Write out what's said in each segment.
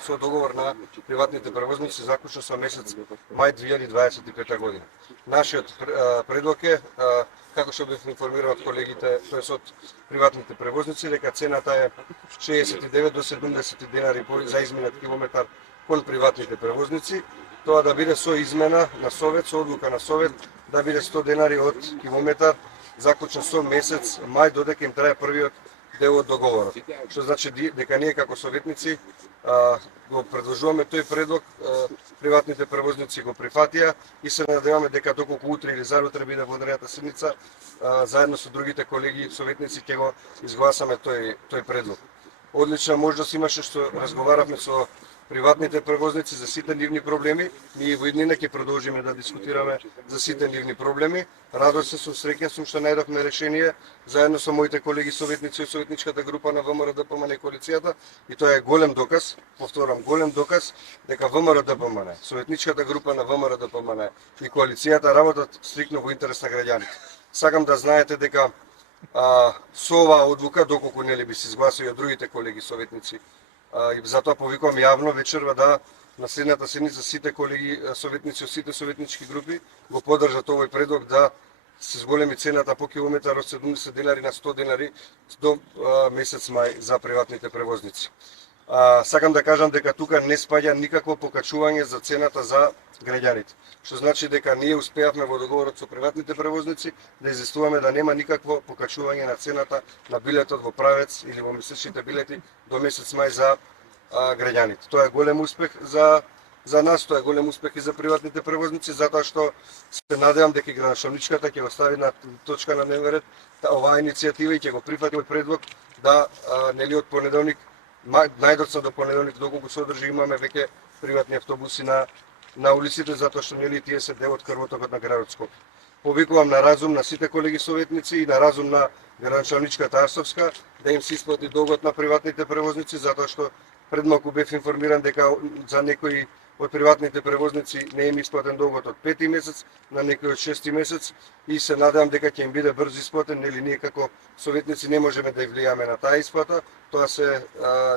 со договор на приватните превозници заклучен со месец мај 2025 година. Нашиот предлог е, како што бев информиран од колегите, тоест од приватните превозници, дека цената е 69 до 70 денари за изминат километар кон приватните превозници, тоа да биде со измена на совет, со одлука на совет, да биде 100 денари од километар заклучен со месец мај додека им трае првиот дел од договорот. Што значи дека ние како советници го предложуваме тој предлог, приватните превозници го прифатија и се надеваме дека доколку утре или зарутре биде во одредената седница, заедно со другите колеги советници ќе го изгласаме тој предлог. Одлична можност имаше што разговаравме со приватните превозници за сите нивни проблеми. Ние во иднина ќе продолжиме да дискутираме за сите нивни проблеми. Радосен сум, среќен сум што најдовме решение заедно со моите колеги советници од советничката група на ВМРО ДПМН и коалицијата, и тоа е голем доказ, повторам, голем доказ дека ВМРО ДПМН, советничката група на ВМРО ДПМН и коалицијата работат стрикно во интерес на граѓаните. Сакам да знаете дека со оваа одлука, доколку нели би се изгласија од другите колеги советници, и затоа повикувам јавно вечерва да на следната седница сите колеги советници од сите советнички групи го поддржат овој предлог да се зголеми цената по километар од 70 денари на 100 денари до месец мај за приватните превозници. Сакам да кажам дека тука не спаѓа никакво покачување за цената за граѓаните. Што значи дека ние успеавме во договорот со приватните превозници да изискуваме да нема никакво покачување на цената на билетот во правец или во месечните билети до месец мај за граѓаните. Тоа е голем успех за нас, тоа е голем успех и за приватните превозници, затоа што се надевам дека градоначалничката ќе го стави на точка на дневен ред оваа иницијатива и ќе го прифати овој предлог да нели од понеделник најдоцна до понеделник, доколку се одржи, имаме веќе приватни автобуси на улиците, затоа што нели тие се дел од крвотокот на градот Скопје. Повикувам на разум на сите колеги советници и на разум на градоначалничката Арсовска да им се исплати долгот на приватните превозници, затоа што пред малку бев информиран дека за некои од приватните превозници не им исплатен долгот од 5 месец, на некои од 6 месец, и се надевам дека ќе им биде брзо исплатен, нели ние како советници не можеме да влијаме на таа исплата, тоа се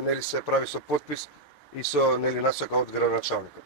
нели се прави со подпис и со нели насока од градоначалникот.